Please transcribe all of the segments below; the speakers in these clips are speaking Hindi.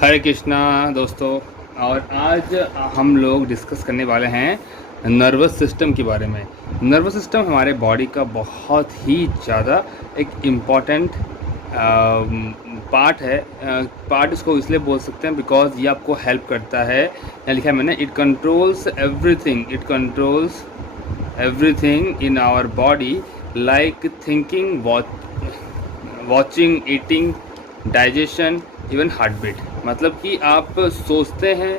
हरे कृष्णा दोस्तों। और आज हम लोग डिस्कस करने वाले हैं नर्वस सिस्टम के बारे में। नर्वस सिस्टम हमारे बॉडी का बहुत ही ज़्यादा एक इम्पॉर्टेंट पार्ट है। पार्ट इसको इसलिए बोल सकते हैं बिकॉज ये आपको हेल्प करता है। यहाँ लिखा है मैंने, it controls everything in our body like thinking, watching, eating, digestion, even heart beat. मतलब कि आप सोचते हैं,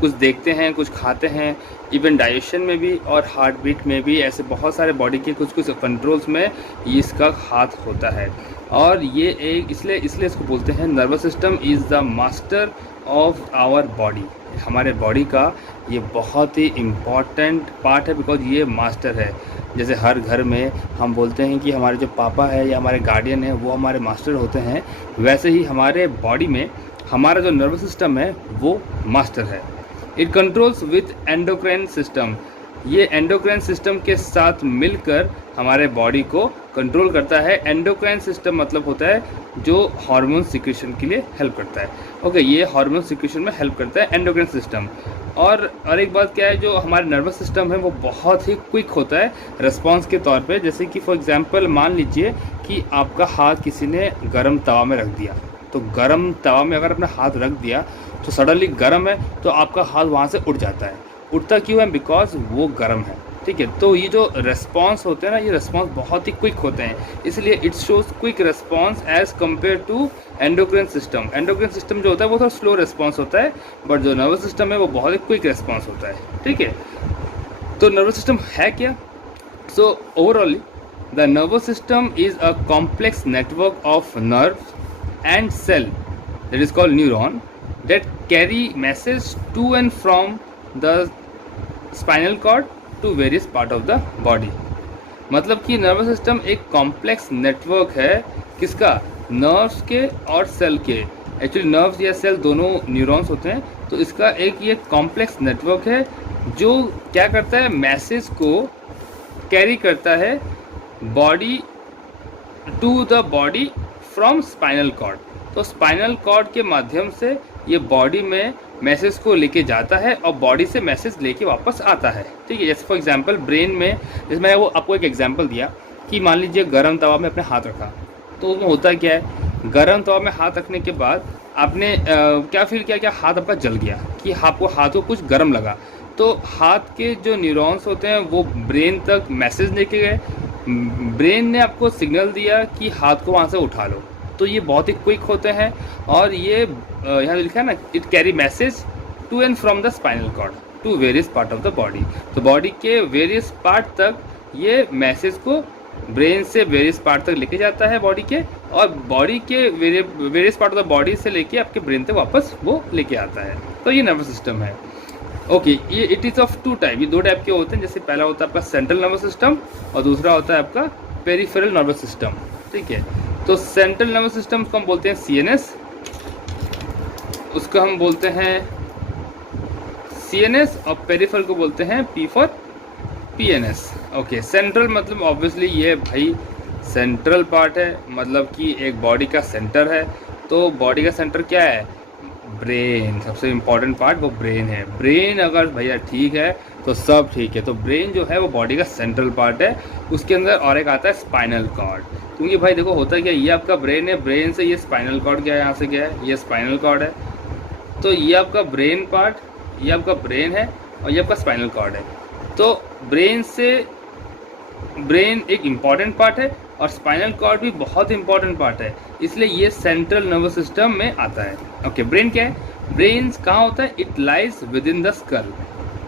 कुछ देखते हैं, कुछ खाते हैं, इवन डाइजेशन में भी और हार्ट बीट में भी, ऐसे बहुत सारे बॉडी के कुछ कुछ कंट्रोल्स में इसका हाथ होता है। और ये एक इसलिए इसलिए इसको बोलते हैं nervous system is the master of our body. हमारे बॉडी का ये बहुत ही इम्पॉर्टेंट पार्ट है बिकॉज ये मास्टर है। जैसे हर घर में हम बोलते हैं कि हमारे जो पापा है या हमारे गार्डियन है वो हमारे मास्टर होते हैं, वैसे ही हमारे बॉडी में हमारा जो नर्वस सिस्टम है वो मास्टर है। It controls with endocrine system. ये एंडोक्राइन सिस्टम के साथ मिलकर हमारे बॉडी को कंट्रोल करता है। एंडोक्राइन सिस्टम मतलब होता है जो हार्मोन सिक्रेशन के लिए हेल्प करता है। ओके, ये हार्मोन सिक्रेशन में हेल्प करता है एंडोक्राइन सिस्टम। और एक बात क्या है, जो हमारा नर्वस सिस्टम है वो बहुत ही क्विक होता है रिस्पॉन्स के तौर पे। जैसे कि फॉर एग्जांपल मान लीजिए कि आपका हाथ किसी ने गर्म तवा में रख दिया, तो गर्म तवा में अगर अपना हाथ रख दिया तो सडनली गर्म है तो आपका हाथ वहाँ से उठ जाता है। उठता क्यों है? बिकॉज वो गर्म है। ठीक है, तो ये जो रेस्पॉन्स होते हैं ना, ये रेस्पॉन्स बहुत ही क्विक होते हैं, इसलिए it shows quick response as compare to endocrine system. Endocrine system जो होता है वो थोड़ा स्लो रेस्पॉन्स होता है, बट जो नर्वस सिस्टम है वो बहुत ही क्विक रेस्पॉन्स होता है। ठीक है, तो नर्वस सिस्टम है क्या? So overally the nervous system is a complex network of nerve and cell that is called neuron that carry message to and from the spinal cord to various part of the body। मतलब कि नर्वस सिस्टम एक कॉम्प्लेक्स नेटवर्क है, किसका? नर्व्स के और सेल के। एक्चुअली नर्व्स या सेल दोनों न्यूरॉन्स होते हैं, तो इसका एक ये कॉम्प्लेक्स नेटवर्क है जो क्या करता है, मैसेज को कैरी करता है body to the body from spinal cord. तो स्पाइनल कॉर्ड के माध्यम से ये बॉडी में मैसेज को लेके जाता है और बॉडी से मैसेज लेके वापस आता है। ठीक है, जैसे फॉर एग्जांपल ब्रेन में, जैसे मैंने वो आपको एक एग्जांपल दिया कि मान लीजिए गर्म तवा में अपने हाथ रखा, तो उसमें होता क्या है, गर्म तवा में हाथ रखने के बाद आपने क्या फील किया, क्या हाथ आपका जल गया, कि आपको हाथ को कुछ गर्म लगा, तो हाथ के जो न्यूरॉन्स होते हैं वो ब्रेन तक मैसेज लेके गए, ब्रेन ने आपको सिग्नल दिया कि हाथ को वहाँ से उठा लो। तो ये बहुत ही क्विक होते हैं और ये यहाँ लिखा है ना, it carry message to and from the spinal cord to various part of the body. तो बॉडी के वेरियस पार्ट तक ये मैसेज को ब्रेन से वेरियस पार्ट तक लेके जाता है बॉडी के, और बॉडी के various part of the body से लेके आपके ब्रेन तक वापस वो लेके आता है। तो ये नर्वस सिस्टम है। ओके, ये it is of two type. ये दो टाइप के होते हैं। जैसे पहला होता है आपका सेंट्रल नर्वस सिस्टम और दूसरा होता है आपका पेरिफेरल नर्वस सिस्टम। ठीक है, तो सेंट्रल नर्वस सिस्टम को हम बोलते हैं सीएनएस, उसको हम बोलते हैं सीएनएस, और पेरिफेरल को बोलते हैं P for PNS. Okay, central मतलब ऑब्वियसली ये भाई सेंट्रल पार्ट है, मतलब कि एक बॉडी का सेंटर है। तो बॉडी का सेंटर क्या है? ब्रेन। सबसे इम्पॉर्टेंट पार्ट वो ब्रेन है। ब्रेन अगर भैया ठीक है तो सब ठीक है। तो ब्रेन जो है वो बॉडी का सेंट्रल पार्ट है। उसके अंदर और एक आता है स्पाइनल कॉर्ड, क्योंकि भाई देखो होता क्या, ये आपका ब्रेन है, ब्रेन से ये स्पाइनल कॉर्ड क्या है, यहाँ से क्या है, ये स्पाइनल कॉर्ड है। तो ये आपका ब्रेन पार्ट, ये आपका ब्रेन है और ये आपका स्पाइनल कॉर्ड है। तो ब्रेन एक इम्पॉर्टेंट पार्ट है और स्पाइनल कॉर्ड भी बहुत इंपॉर्टेंट पार्ट है, इसलिए ये सेंट्रल नर्वस सिस्टम में आता है। ओके, ब्रेन क्या है? ब्रेन कहाँ होता है? It lies within the school.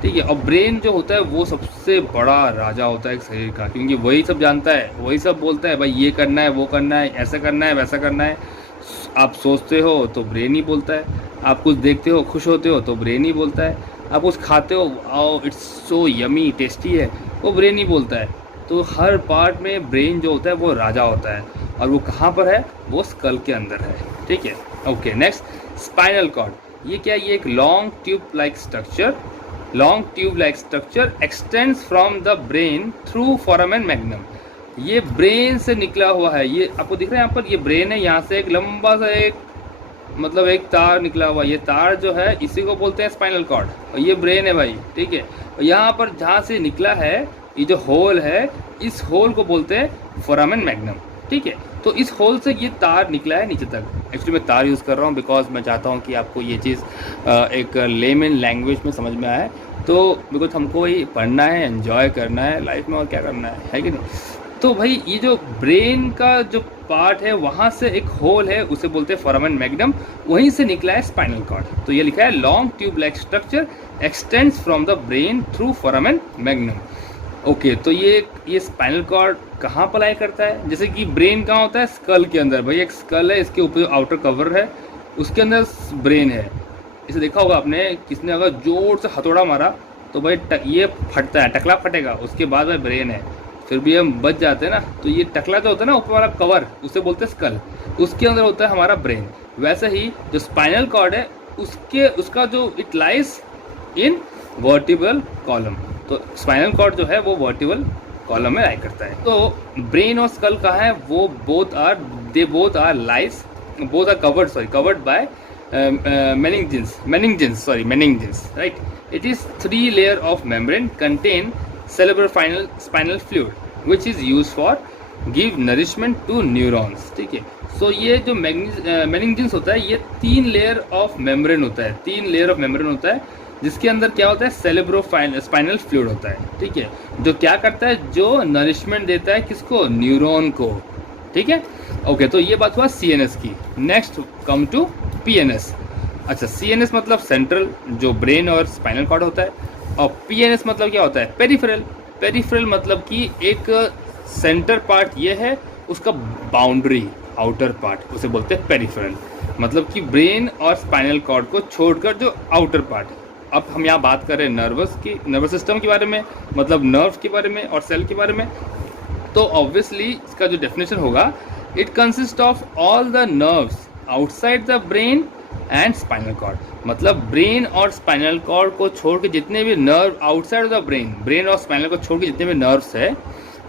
ठीक है, और ब्रेन जो होता है वो सबसे बड़ा राजा होता है एक शरीर का, क्योंकि वही सब जानता है, वही सब बोलता है, भाई ये करना है, वो करना है, ऐसा करना है, वैसा करना है। आप सोचते हो तो ब्रेन ही बोलता है, आप कुछ देखते हो, खुश होते हो तो ब्रेन ही बोलता है, आप कुछ खाते हो, आओ इट्स सो यमी टेस्टी है, वो ब्रेन ही बोलता है। तो हर पार्ट में ब्रेन जो होता है वो राजा होता है, और वो कहाँ पर है? वो स्कल के अंदर है। ठीक है, ओके, नेक्स्ट स्पाइनल कॉर्ड। ये क्या है? ये एक long tube like structure extends from the brain through foramen magnum. ये ब्रेन से निकला हुआ है। ये आपको दिख रहा है यहाँ पर, ये ब्रेन है, यहाँ से एक लंबा सा एक मतलब एक तार निकला हुआ, ये तार जो है इसी को बोलते हैं स्पाइनल कॉर्ड, और ये ब्रेन है भाई, ठीक है। और यहाँ पर जहाँ से निकला है ये जो होल है, इस होल को बोलते हैं फोरामेन मैग्नम, ठीक है। तो इस होल से ये तार निकला है नीचे तक। एक्चुअली मैं तार यूज़ कर रहा हूँ बिकॉज मैं चाहता हूँ कि आपको ये चीज़ एक लेमन लैंग्वेज में समझ में आए, तो बिकॉज हमको वही पढ़ना है, एंजॉय करना है लाइफ में, और क्या करना है कि नहीं। तो भाई ये जो ब्रेन का जो पार्ट है वहाँ से एक होल है, उसे बोलते हैं फोरामेन मैग्नम, वहीं से निकला है स्पाइनल कॉर्ड। तो ये लिखा है long tube like structure extends from the brain through foramen magnum. Okay, तो ये स्पाइनल कॉर्ड कहाँ अप्लाई करता है? जैसे कि ब्रेन कहाँ होता है? स्कल के अंदर। भाई एक स्कल है, इसके ऊपर आउटर कवर है, उसके अंदर ब्रेन है। इसे देखा होगा आपने, किसने अगर जोर से हथौड़ा मारा तो भाई ये फटता है, टकला फटेगा, उसके बाद भाई ब्रेन है, फिर भी हम बच जाते हैं ना। तो ये टकला जो होता है ना ऊपर वाला कवर, उसे बोलते हैं स्कल, उसके अंदर होता है हमारा ब्रेन। वैसे ही जो स्पाइनल कॉर्ड है उसका जो it lies in vertebral column, तो स्पाइनल कॉर्ड जो है वो वर्टिब्रल कॉलम में लाई करता है। तो ब्रेन और स्कल कहाँ है? वो both are covered by meninges, right? It is 3 layer of membrane contain cerebrospinal fluid which is used for give nourishment to neurons, ठीक है। सो ये जो meninges होता है, ये 3 लेयर ऑफ मेम्ब्रेन होता है, 3 लेयर ऑफ मेम्ब्रेन होता है, जिसके अंदर क्या होता है? सेरेब्रोस्पाइनल फ्लूइड होता है, ठीक है, जो क्या करता है? जो नरिशमेंट देता है किसको? न्यूरॉन को, ठीक है। ओके, तो ये बात हुआ सीएनएस की। Next come to PNS. अच्छा, सीएनएस मतलब सेंट्रल, जो ब्रेन और स्पाइनल कॉर्ड होता है, और पीएनएस मतलब क्या होता है? पेरिफेरल। पेरिफेरल मतलब कि एक सेंटर पार्ट ये है, उसका बाउंड्री आउटर पार्ट, उसे बोलते हैं पेरिफेरल। मतलब कि ब्रेन और स्पाइनल कॉर्ड को छोड़कर जो आउटर पार्ट। अब हम यहाँ बात कर रहे हैं नर्वस सिस्टम के बारे में, मतलब नर्व के बारे में और सेल के बारे में। तो ऑब्वियसली इसका जो डेफिनेशन होगा, it consist of all the nerves outside the brain and spinal cord. मतलब ब्रेन और स्पाइनल कॉर्ड को छोड़ के जितने भी नर्व आउटसाइड द ब्रेन और स्पाइनल को छोड़ के जितने भी नर्व्स है,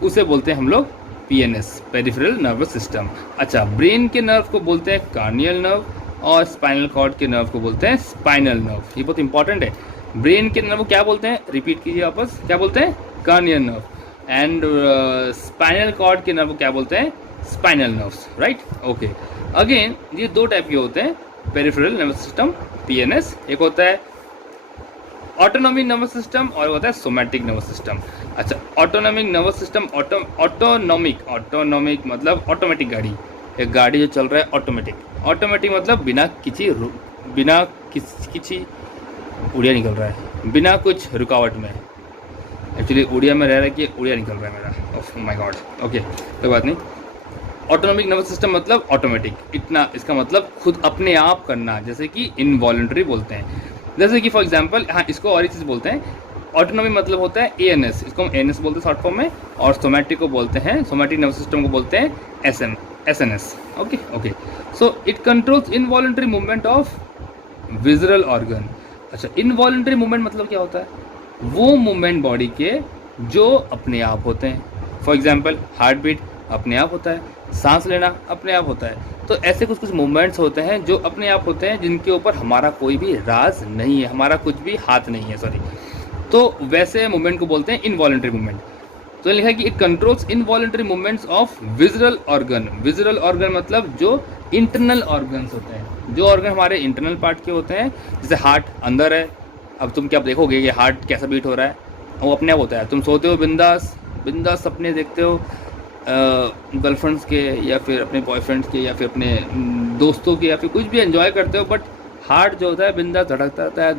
उसे बोलते हैं हम लोग पीएनएस, पेरिफेरल नर्वस सिस्टम। अच्छा, ब्रेन के नर्व को बोलते हैं कार्नियल नर्व, और स्पाइनल कॉर्ड के नर्व को बोलते हैं स्पाइनल नर्व। ये बहुत इंपॉर्टेंट है। ब्रेन के नर्व को क्या बोलते हैं? रिपीट कीजिए वापस, क्या बोलते हैं? Cranial nerve. And spinal cord के नर्व को क्या बोलते हैं? Spinal nerves, right. Okay, again ये 2 टाइप के होते हैं, पेरिफेरल नर्वस सिस्टम, पीएनएस। एक होता है ऑटोनॉमिक नर्वस सिस्टम और होता है सोमैटिक नर्वस सिस्टम। अच्छा, ऑटोनॉमिक नर्वस सिस्टम, ऑटोनॉमिक मतलब ऑटोमेटिक गाड़ी, एक गाड़ी जो चल रहा है ऑटोमेटिक मतलब बिना किसी उड़िया निकल रहा है, बिना कुछ रुकावट में। एक्चुअली उड़िया में रह रहा है कि उड़िया निकल रहा है मेरा, ओह माय गॉड। ओके, कोई बात नहीं। ऑटोनॉमिक नर्वस सिस्टम मतलब ऑटोमेटिक, इतना इसका मतलब खुद अपने आप करना, जैसे कि इनवॉलंटरी बोलते हैं। जैसे कि फॉर एग्जांपल, हाँ, इसको और एक चीज़ बोलते हैं। ऑटोनॉमिक मतलब होता है एएनएस, इसको हम एएनएस बोलते हैं शॉर्ट फॉर्म में, और सोमैटिक को बोलते हैं, सोमैटिक नर्वस सिस्टम को बोलते हैं SNS. Okay, so it controls involuntary movement of visual organ. अच्छा, इनवॉलंटरी मूवमेंट मतलब क्या होता है? वो मूवमेंट बॉडी के जो अपने आप होते हैं। फॉर एग्जांपल, हार्ट बीट अपने आप होता है, सांस लेना अपने आप होता है। तो ऐसे कुछ मूवमेंट्स होते हैं जो अपने आप होते हैं, जिनके ऊपर हमारा कोई भी राज नहीं है, हमारा कुछ भी हाथ नहीं है, सॉरी। तो वैसे मूवमेंट को बोलते हैं इनवॉलंटरी मूवमेंट। तो लिखा है कि it controls involuntary movements of visual organ. Visual organ मतलब जो इंटरनल ऑर्गन्स होते हैं, जो ऑर्गन हमारे इंटरनल पार्ट के होते हैं। जैसे हार्ट अंदर है, अब तुम क्या देखोगे कि हार्ट कैसा बीट हो रहा है, वो अपने आप होता है। तुम सोते हो बिंदास सपने देखते हो गर्लफ्रेंड्स के, या फिर अपने बॉयफ्रेंड्स के, या फिर अपने दोस्तों के, या फिर कुछ भी एंजॉय करते हो, बट हार्ट जो होता है बिंदास धड़कता रहता है,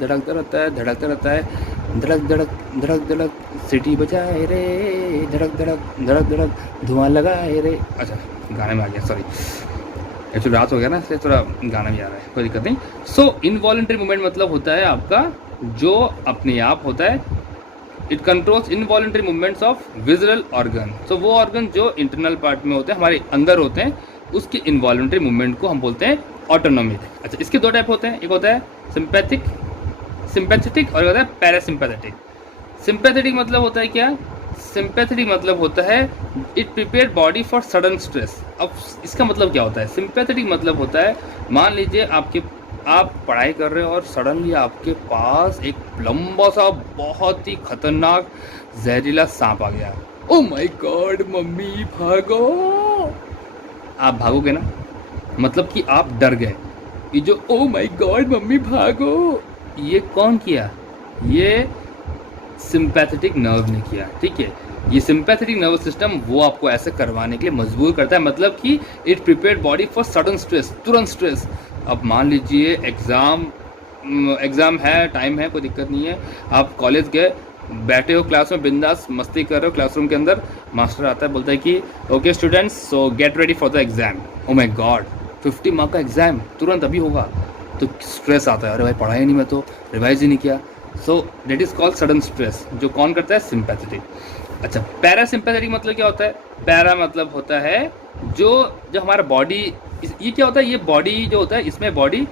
धड़क सिटी बजाए रे, धड़क धुआं लगाए रे। अच्छा, गाने में आ गया, सॉरी, एक्चुअली रात हो गया ना, इसलिए थोड़ा गाना भी आ रहा है, कोई दिक्कत नहीं। सो इनवॉलंटरी मूवमेंट मतलब होता है आपका जो अपने आप होता है। It controls involuntary movements of visual organ. तो वो ऑर्गन जो इंटरनल पार्ट में होते हैं, हमारे अंदर होते हैं, उसके इनवॉलंटरी मूवमेंट को हम बोलते हैं ऑटोनॉमिक। अच्छा, इसके 2 टाइप होते हैं, एक होता है सिंपैथेटिक और एक होता है पैरासिम्पैथेटिक। सिंपैथेटिक मतलब होता है क्या? सिंपैथेटिक मतलब होता है it prepare body for sudden stress. अब इसका मतलब क्या होता है? सिंपैथेटिक मतलब होता है, मान लीजिए आप पढ़ाई कर रहे हो और सडनली आपके पास एक लंबा सा बहुत ही खतरनाक जहरीला सांप आ गया। ओ माय गॉड मम्मी भागो! आप भागोगे ना, मतलब कि आप डर गए। ये जो ओ माय गॉड मम्मी भागो, ये कौन किया? ये सिंपैथेटिक नर्व ने किया। ठीक है, ये सिंपैथेटिक नर्वस सिस्टम वो आपको ऐसे करवाने के लिए मजबूर करता है, मतलब कि it prepare body for sudden stress, तुरंत स्ट्रेस। अब मान लीजिए एग्ज़ाम है, टाइम है, कोई दिक्कत नहीं है, आप कॉलेज गए, बैठे हो क्लास में बिंदास मस्ती कर रहे हो क्लासरूम के अंदर, मास्टर आता है बोलता है कि okay students so get ready for the exam. Oh my God 50 mark का एग्ज़ाम तुरंत अभी होगा, तो स्ट्रेस आता है, अरे भाई पढ़ाई नहीं, मैं तो रिवाइज ही नहीं किया। So that is called sudden stress, जो कौन करता है? सिंपैथेटिक। अच्छा, पैरासिम्पैथेटिक मतलब क्या होता है? पैरा मतलब होता है जो हमारा बॉडी, ये क्या होता है? ये बॉडी जो होता है, इसमें बॉडी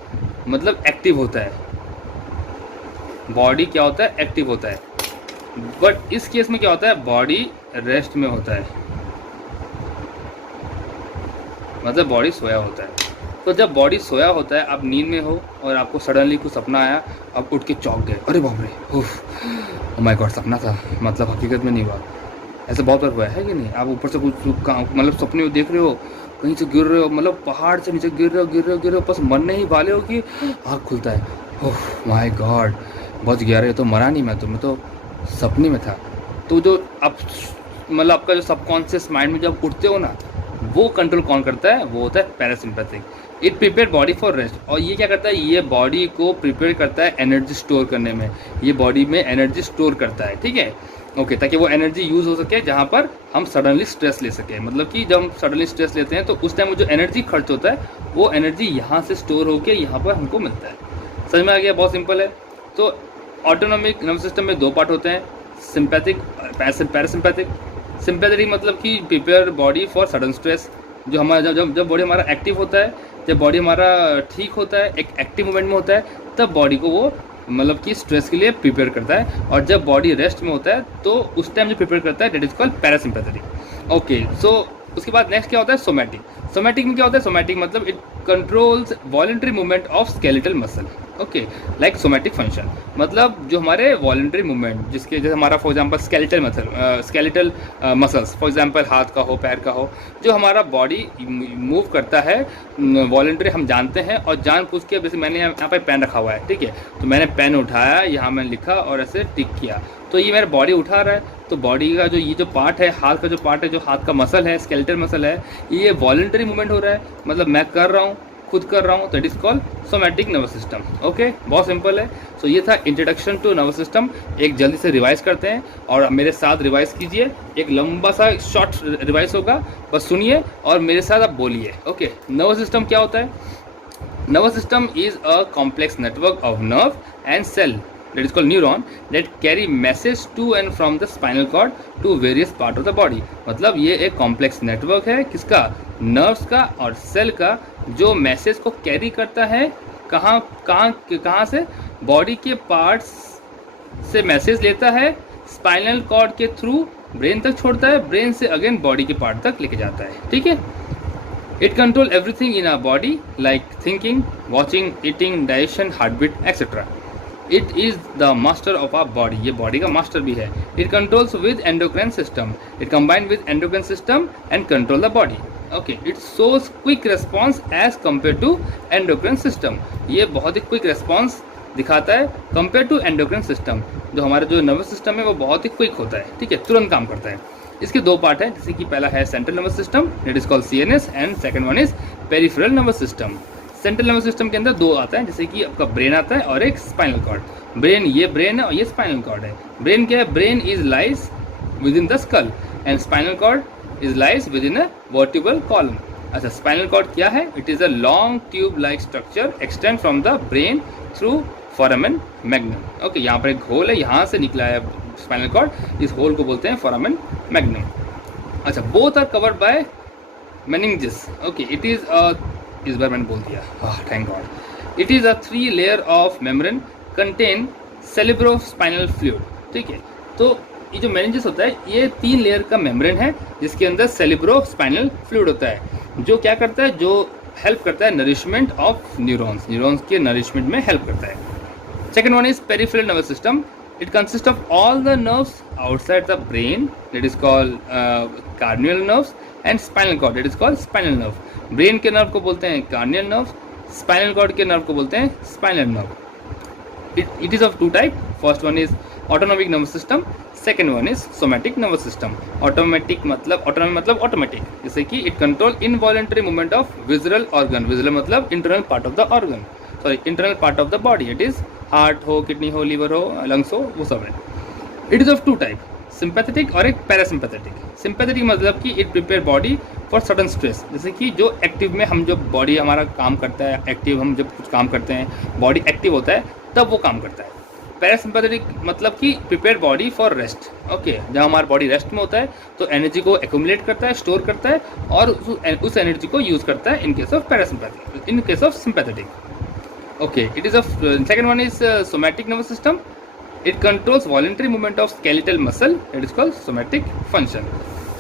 मतलब एक्टिव होता है। बॉडी क्या होता है? एक्टिव होता है। बट इस केस में क्या होता है? बॉडी रेस्ट में होता है, मतलब बॉडी सोया होता है। तो जब बॉडी सोया होता है, आप नींद में हो और आपको सडनली कुछ सपना आया, आप उठ के चौंक गए, अरे बाप रे, ओह माय गॉड सपना था, मतलब हकीकत में नहीं हुआ। ऐसा बहुत बार हुआ है कि नहीं? आप ऊपर से कुछ मतलब सपने में देख रहे हो, कहीं से गिर रहे हो, मतलब पहाड़ से नीचे गिर रहे हो, बस मन नहीं वाले हो कि आँख खुलता है, ओह माय गॉड बच गया रे, तो मरा नहीं, मैं तो सपने में था। तो जो आप मतलब आपका जो सबकॉन्शियस माइंड में जब उठते हो ना, वो कंट्रोल कौन करता है? वो होता है parasympathetic. It prepare body for rest. और ये क्या करता है? ये बॉडी को प्रिपेयर करता है एनर्जी स्टोर करने में, ये बॉडी में एनर्जी स्टोर करता है। ठीक है, ओके, ताकि वो एनर्जी यूज़ हो सके जहाँ पर हम सडनली स्ट्रेस ले सकें। मतलब कि जब हम सडनली स्ट्रेस लेते हैं तो उस टाइम जो एनर्जी खर्च होता है, वो एनर्जी यहाँ से स्टोर होकर यहाँ पर हमको मिलता है। समझ में आ गया? बहुत सिंपल है। तो ऑटोनॉमिक नर्वस सिस्टम में दो पार्ट होते हैं, सिंपैथिक, पैरासिम्पैथिक। सिंपैथेटिक मतलब कि prepare body for sudden stress, जो हमारा जब बॉडी हमारा एक्टिव होता है, जब बॉडी हमारा ठीक होता है, एक एक्टिव मूवमेंट में होता है, तब बॉडी को वो मतलब कि स्ट्रेस के लिए प्रिपेयर करता है। और जब बॉडी रेस्ट में होता है तो उस टाइम जो प्रिपेयर करता है, that is called parasympathetic. Okay, so उसके बाद नेक्स्ट क्या होता है? सोमैटिक। सोमैटिक में क्या होता है? सोमैटिक मतलब it controls voluntary movement of skeletal muscle. Okay, like somatic function, मतलब जो हमारे वॉलंटरी मूवमेंट, जिसके जैसे हमारा for example skeletal muscles, for example हाथ का हो, पैर का हो, जो हमारा बॉडी मूव करता है वॉलंटरी, हम जानते हैं। और जानबूझ के, जैसे मैंने यहाँ पे पेन रखा हुआ है, ठीक है, तो मैंने पेन उठाया, यहाँ मैंने लिखा और ऐसे टिक किया, तो ये मेरा बॉडी उठा रहा है। तो बॉडी का जो ये जो पार्ट है, हाथ का जो पार्ट है, जो हाथ का मसल है, स्केलेटल मसल है, ये वॉलंटरी मूवमेंट हो रहा है, मतलब मैं कर रहा हूँ, खुद कर रहा हूँ, that is called somatic nervous system. Okay, बहुत सिंपल है। सो ये था इंट्रोडक्शन टू नर्वस सिस्टम। एक जल्दी से रिवाइज करते हैं और मेरे साथ रिवाइज कीजिए। एक लंबा सा शॉर्ट रिवाइज होगा, बस सुनिए और मेरे साथ आप बोलिए। ओके, नर्वस सिस्टम क्या होता है? Nervous system is a complex network of nerve and cell, that is called neuron, that carry message to and from the spinal cord to various part of the body। मतलब ये एक कॉम्प्लेक्स नेटवर्क है, किसका? नर्व्स का और सेल का, जो मैसेज को कैरी करता है कहाँ से? बॉडी के पार्ट्स से मैसेज लेता है, स्पाइनल कॉर्ड के थ्रू ब्रेन तक छोड़ता है, ब्रेन से अगेन बॉडी के पार्ट तक लेके जाता है। ठीक है, it control everything in our body like thinking, watching, eating, digestion, heart beat etcetera. It is the master of our body, ये बॉडी का मास्टर भी है। It controls with endocrine system, it combine with endocrine system and control the body. Okay, it shows quick response as compare to endocrine system, ये बहुत ही क्विक रेस्पॉन्स दिखाता है कंपेयर टू एंडोक्राइन सिस्टम। जो हमारा जो नर्वस सिस्टम है वो बहुत ही क्विक होता है, ठीक है, तुरंत काम करता है। इसके दो पार्ट हैं, जैसे कि पहला है central nervous system, that is called CNS, and second one is peripheral nervous system. Central nervous system के अंदर दो आता है, जैसे कि आपका ब्रेन आता है और एक स्पाइनल कॉर्ड। ब्रेन, ये ब्रेन है और ये स्पाइनल कॉर्ड है। ब्रेन क्या है? Brain is lies within the skull and spinal cord is lies within a vertebral column. अच्छा, स्पाइनल कॉर्ड क्या है? It is a long tube like structure extend from the brain through foramen magnum. Okay, यहाँ पर एक होल है, यहाँ से निकला है स्पाइनल कॉर्ड, इस होल को बोलते हैं फोरामेन मैग्नम। अच्छा, both are covered by meninges. Okay, it is इस बार मैंने बोल दिया, thank God. It is a 3 layer of membrane contain cerebrospinal fluid. ठीक है, तो ये जो मेनिंजेस होता है ये 3 लेयर का मेम्ब्रेन है जिसके अंदर सेरिब्रो स्पाइनल फ्लूइड होता है जो क्या करता है, जो हेल्प करता है नरिशमेंट ऑफ न्यूरॉन्स के नरिशमेंट में हेल्प करता है। Second one is peripheral nervous system. It consists of all the nerves outside the brain, that is called cranial nerves, and spinal cord, that is called spinal nerve. Brain के nerve को बोलते हैं cranial nerve, spinal cord के nerve को बोलते हैं spinal nerve. It is of two type. First one is autonomic nervous system. Second one is somatic nervous system. Autonomic मतलब automatic, जैसे कि it control involuntary movement of visceral organ. Visceral मतलब internal part of the organ. Sorry, internal part of the body. It is heart हो, किडनी हो, लीवर हो, लंग्स हो, वो सब है। It is of two type, sympathetic और एक पैरासिम्पैथेटिक। सिंपैथेटिक मतलब कि it prepare body for sudden stress, जैसे कि जो एक्टिव में हम जब बॉडी हमारा काम करता है, एक्टिव हम जब कुछ काम करते हैं, बॉडी एक्टिव होता है तब वो काम करता है। पैरासिम्पैथेटिक मतलब कि prepare body for rest. Okay, जब हमारा बॉडी रेस्ट में होता है तो एनर्जी को एक्यूमुलेट करता है, स्टोर करता है और उस एनर्जी को यूज़ करता है in case of parasympathetic, in case of sympathetic. Okay, it is second one is somatic nervous system. It controls voluntary movement of skeletal muscle. It is called somatic function.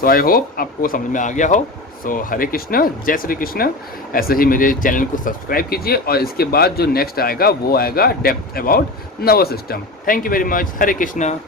So I hope आपको समझ में आ गया हो। So हरे कृष्ण, जय श्री कृष्ण। ऐसे ही मेरे चैनल को सब्सक्राइब कीजिए और इसके बाद जो नेक्स्ट आएगा वो आएगा depth about nervous system. Thank you very much. Hare Krishna.